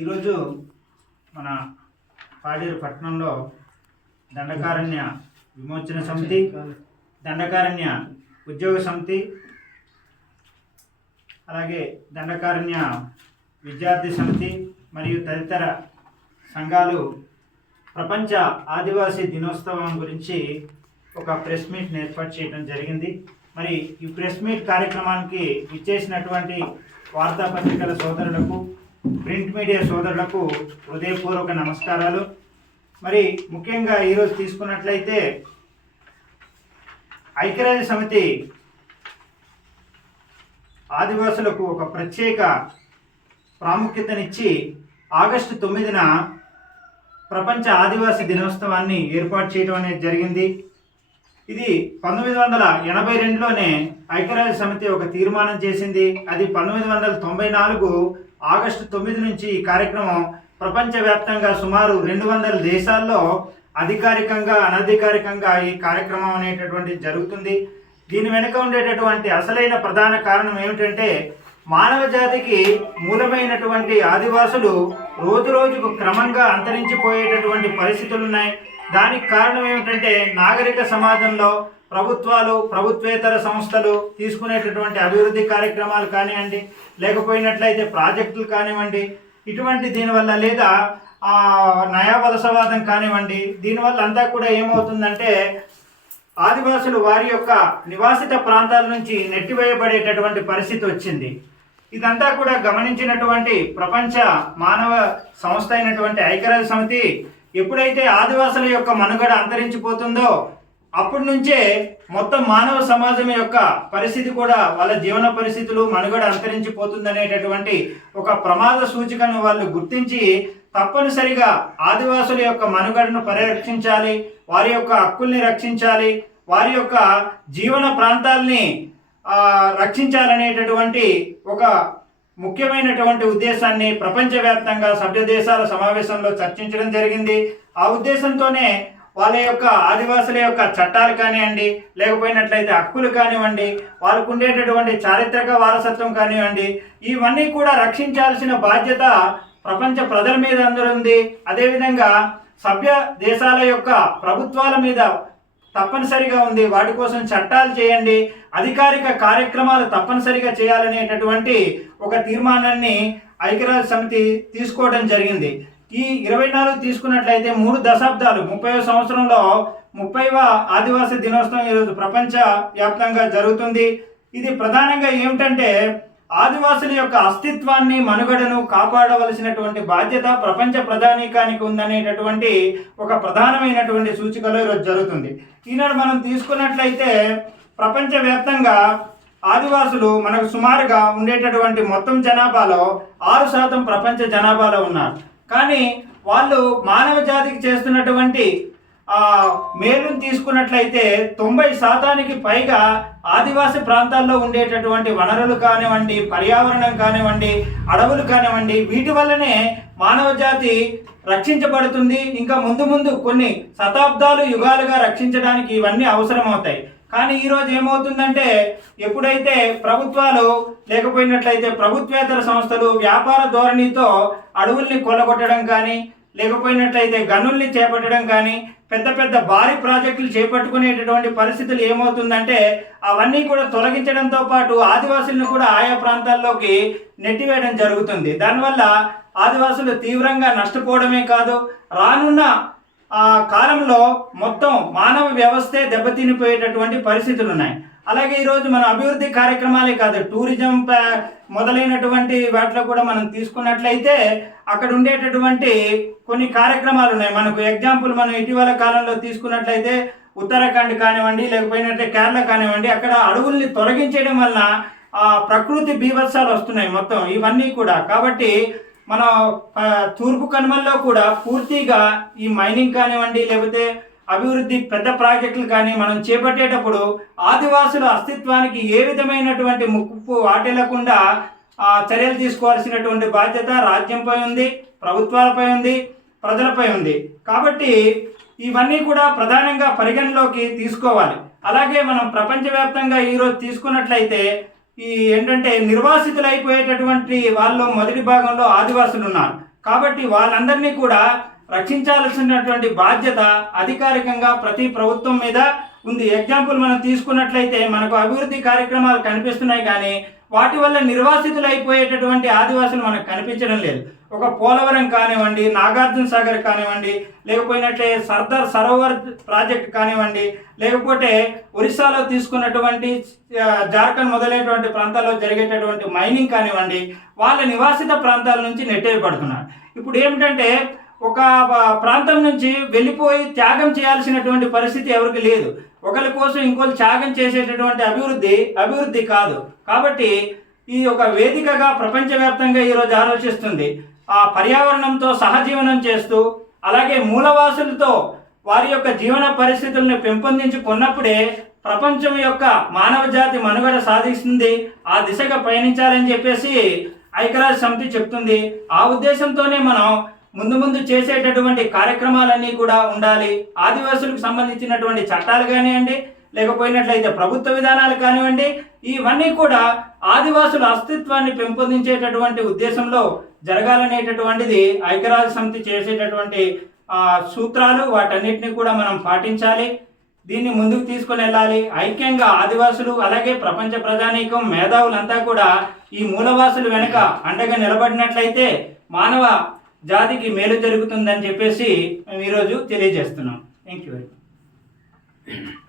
ఈరోజు మన పాడేరు పట్టణంలో దండకారణ్య విమోచన సమితి దండకారణ్య ఉద్యోగ సమితి అలాగే దండకారణ్య విద్యార్థి సమితి మరియు తదితర సంఘాలు ప్రపంచ ఆదివాసీ దినోత్సవం గురించి ఒక ప్రెస్ మీట్ని ఏర్పాటు చేయడం జరిగింది. మరి ఈ ప్రెస్ మీట్ కార్యక్రమానికి ఇచ్చేసినటువంటి వార్తాపత్రికల సోదరులకు ప్రింట్ మీడియా సోదరులకు హృదయపూర్వక నమస్కారాలు. మరి ముఖ్యంగా ఈరోజు తీసుకున్నట్లయితే ఐక్యరాజ్య సమితి ఆదివాసులకు ఒక ప్రత్యేక ప్రాముఖ్యతనిచ్చి ఆగస్టు తొమ్మిదిన ప్రపంచ ఆదివాసీ దినోత్సవాన్ని ఏర్పాటు చేయడం అనేది జరిగింది. ఇది పంతొమ్మిది వందల ఎనభై రెండులోనే ఐక్యరాజ్య సమితి ఒక తీర్మానం చేసింది. అది పంతొమ్మిది వందల తొంభై నాలుగు ఆగస్టు తొమ్మిది నుంచి ఈ కార్యక్రమం ప్రపంచవ్యాప్తంగా సుమారు రెండు వందల దేశాల్లో అధికారికంగా అనధికారికంగా ఈ కార్యక్రమం అనేటటువంటి జరుగుతుంది. దీని వెనుక ఉండేటటువంటి అసలైన ప్రధాన కారణం ఏమిటంటే మానవ జాతికి మూలమైనటువంటి ఆదివాసులు రోజు రోజుకు క్రమంగా అంతరించిపోయేటటువంటి పరిస్థితులు ఉన్నాయి దానికి కారణం ఏమిటంటే నాగరిక సమాజంలో ప్రభుత్వాలు ప్రభుత్వేతర సంస్థలు తీసుకునేటటువంటి అభివృద్ధి కార్యక్రమాలు కానివ్వండి లేకపోయినట్లయితే ప్రాజెక్టులు కానివ్వండి ఇటువంటి దీనివల్ల లేదా నయావలసవాదం నయా వలసవాదం కానివ్వండి దీనివల్ల అంతా కూడా ఏమవుతుందంటే ఆదివాసులు వారి యొక్క నివాసిత ప్రాంతాల నుంచి నెట్టివేయబడేటటువంటి పరిస్థితి వచ్చింది. ఇదంతా కూడా గమనించినటువంటి ప్రపంచ మానవ సంస్థ అయినటువంటి ఐక్యరాజ్య సమితి ఎప్పుడైతే ఆదివాసుల యొక్క మనుగడ అంతరించిపోతుందో అప్పటి నుంచే మొత్తం మానవ సమాజం యొక్క పరిస్థితి కూడా వాళ్ళ జీవన పరిస్థితులు మనుగడ అంతరించిపోతుందనేటటువంటి ఒక ప్రమాద సూచికను వాళ్ళు గుర్తించి తప్పనిసరిగా ఆదివాసుల యొక్క మనుగడను పరిరక్షించాలి వారి యొక్క హక్కుల్ని రక్షించాలి వారి యొక్క జీవన ప్రాంతాల్ని రక్షించాలనేటటువంటి ఒక ముఖ్యమైనటువంటి ఉద్దేశాన్ని ప్రపంచవ్యాప్తంగా సభ్య దేశాల సమావేశంలో చర్చించడం జరిగింది. ఆ ఉద్దేశంతోనే వాళ్ళ యొక్క ఆదివాసుల యొక్క చట్టాలు కానివ్వండి లేకపోయినట్లయితే హక్కులు కానివ్వండి వాళ్ళకు ఉండేటటువంటి చారిత్రక వారసత్వం కానివ్వండి ఇవన్నీ కూడా రక్షించాల్సిన బాధ్యత ప్రపంచ ప్రజల మీద అందరూ ఉంది. అదేవిధంగా సభ్య దేశాల యొక్క ప్రభుత్వాల మీద తప్పనిసరిగా ఉంది. వాటి కోసం చట్టాలు చేయండి. అధికారిక కార్యక్రమాలు తప్పనిసరిగా చేయాలనేటటువంటి ఒక తీర్మానాన్ని ఐక్యరాజ్య సమితి తీసుకోవడం జరిగింది. ఈ ఇరవై నాలుగు తీసుకున్నట్లయితే మూడు దశాబ్దాలు ముప్పై సంవత్సరంలో ముప్పైవ ఆదివాసీ దినోత్సవం ఈరోజు ప్రపంచ వ్యాప్తంగా జరుగుతుంది. ఇది ప్రధానంగా ఏమిటంటే ఆదివాసుల యొక్క అస్తిత్వాన్ని మనుగడను కాపాడవలసినటువంటి బాధ్యత ప్రపంచ ప్రధానికానికి ఉందనేటటువంటి ఒక ప్రధానమైనటువంటి సూచికలో ఈరోజు జరుగుతుంది. ఈనాడు మనం తీసుకున్నట్లయితే ప్రపంచవ్యాప్తంగా ఆదివాసులు మనకు సుమారుగా ఉండేటటువంటి మొత్తం జనాభాలో ఆరు శాతం ప్రపంచ జనాభాలో ఉన్నారు. కానీ వాళ్ళు మానవ జాతికి చేస్తున్నటువంటి మేలును తీసుకున్నట్లయితే తొంభై శాతానికి పైగా ఆదివాసి ప్రాంతాల్లో ఉండేటటువంటి వనరులు కానివ్వండి పర్యావరణం కానివ్వండి అడవులు కానివ్వండి వీటి వల్లనే మానవ జాతి రక్షించబడుతుంది. ఇంకా ముందు ముందు కొన్ని శతాబ్దాలు యుగాలుగా రక్షించడానికి ఇవన్నీ అవసరమవుతాయి. కానీ ఈరోజు ఏమవుతుందంటే ఎప్పుడైతే ప్రభుత్వాలు లేకపోయినట్లయితే ప్రభుత్వేతర సంస్థలు వ్యాపార ధోరణితో అడవుల్ని కొలగొట్టడం కానీ లేకపోయినట్లయితే గనుల్ని చేపట్టడం కానీ పెద్ద పెద్ద భారీ ప్రాజెక్టులు చేపట్టుకునేటటువంటి పరిస్థితులు ఏమవుతుందంటే అవన్నీ కూడా తొలగించడంతో పాటు ఆదివాసులను కూడా ఆయా ప్రాంతాల్లోకి నెట్టివేయడం జరుగుతుంది. దానివల్ల ఆదివాసులు తీవ్రంగా నష్టపోవడమే కాదు రానున్న కాలంలో మొత్తం మానవ వ్యవస్థే దెబ్బతినిపోయేటటువంటి పరిస్థితులు ఉన్నాయి అలాగే ఈరోజు మన అభివృద్ధి కార్యక్రమాలే కాదు టూరిజం మొదలైనటువంటి వాటిలో కూడా మనం తీసుకున్నట్లయితే అక్కడ ఉండేటటువంటి కొన్ని కార్యక్రమాలు ఉన్నాయి మనకు ఎగ్జాంపుల్ మనం ఇటీవల కాలంలో తీసుకున్నట్లయితే ఉత్తరాఖండ్ కానివ్వండి లేకపోయినట్టే కేరళ కానివ్వండి అక్కడ అడవుల్ని తొలగించేయడం వల్ల ఆ ప్రకృతి బీభత్సాలు వస్తున్నాయి మొత్తం ఇవన్నీ కూడా. కాబట్టి మన తూర్పు కనుమల్లో కూడా పూర్తిగా ఈ మైనింగ్ కానివ్వండి లేకపోతే అభివృద్ధి పెద్ద ప్రాజెక్టులు కానీ మనం చేపట్టేటప్పుడు ఆదివాసుల అస్తిత్వానికి ఏ విధమైనటువంటి ముప్పు వాటిల్లకుండా చర్యలు తీసుకోవాల్సినటువంటి బాధ్యత రాజ్యంపై ఉంది ప్రభుత్వాలపై ఉంది ప్రజలపై ఉంది. కాబట్టి ఇవన్నీ కూడా ప్రధానంగా పరిగణలోకి తీసుకోవాలి. అలాగే మనం ప్రపంచవ్యాప్తంగా ఈరోజు తీసుకున్నట్లయితే ఈ ఏంటంటే నిర్వాసితులు అయిపోయేటటువంటి వాళ్ళు మొదటి భాగంలో ఆదివాసులు ఉన్నారు కాబట్టి వాళ్ళందరినీ కూడా రక్షించాల్సినటువంటి బాధ్యత అధికారికంగా ప్రతి ప్రభుత్వం మీద ఉంది. ఎగ్జాంపుల్ మనం తీసుకున్నట్లయితే మనకు అభివృద్ధి కార్యక్రమాలు కనిపిస్తున్నాయి కానీ వాటి వల్ల నిర్వాసితులు అయిపోయేటటువంటి ఆదివాసులు మనకు కనిపించడం లేదు. ఒక పోలవరం కానివ్వండి నాగార్జున సాగర్ కానివ్వండి లేకపోయినట్లే సర్దార్ సరోవర్ ప్రాజెక్ట్ కానివ్వండి లేకపోతే ఒరిస్సాలో తీసుకున్నటువంటి జార్ఖండ్ మొదలైనటువంటి ప్రాంతాల్లో జరిగేటటువంటి మైనింగ్ కానివ్వండి వాళ్ళ నివాసిత ప్రాంతాల నుంచి నెట్టేయబడుతున్నారు. ఇప్పుడు ఏమిటంటే ఒక ప్రాంతం నుంచి వెళ్ళిపోయి త్యాగం చేయాల్సినటువంటి పరిస్థితి ఎవరికి లేదు. ఒకరి కోసం ఇంకోరు త్యాగం చేసేటటువంటి అభివృద్ధి అభివృద్ధి కాదు. కాబట్టి ఈ ఒక వేదికగా ప్రపంచవ్యాప్తంగా ఈరోజు ఆలోచిస్తుంది. ఆ పర్యావరణంతో సహజీవనం చేస్తూ అలాగే మూలవాసులతో వారి యొక్క జీవన పరిస్థితులను పెంపొందించుకున్నప్పుడే ప్రపంచం యొక్క మానవ జాతి మనుగడ సాధిస్తుంది. ఆ దిశగా పయనించాలని చెప్పేసి ఐక్యరాజ్య సమితి చెప్తుంది. ఆ ఉద్దేశంతోనే మనం ముందు ముందు చేసేటటువంటి కార్యక్రమాలన్నీ కూడా ఉండాలి. ఆదివాసులకు సంబంధించినటువంటి చట్టాలు కానివ్వండి లేకపోయినట్లయితే ప్రభుత్వ విధానాలు కానివ్వండి ఇవన్నీ కూడా ఆదివాసుల అస్తిత్వాన్ని పెంపొందించేటటువంటి ఉద్దేశంలో జరగాలనేటటువంటిది ఐక్యరాజ్య సమితి చేసేటటువంటి సూత్రాలు వాటన్నిటిని కూడా మనం పాటించాలి. దీన్ని ముందుకు తీసుకుని వెళ్ళాలి. ఐక్యంగా ఆదివాసులు అలాగే ప్రపంచ ప్రజానీకం మేధావులంతా కూడా ఈ మూలవాసులు వెనుక అండగా నిలబడినట్లయితే మానవ జాతికి మేలు జరుగుతుందని చెప్పేసి మేము ఈరోజు తెలియజేస్తున్నాం. Thank you very much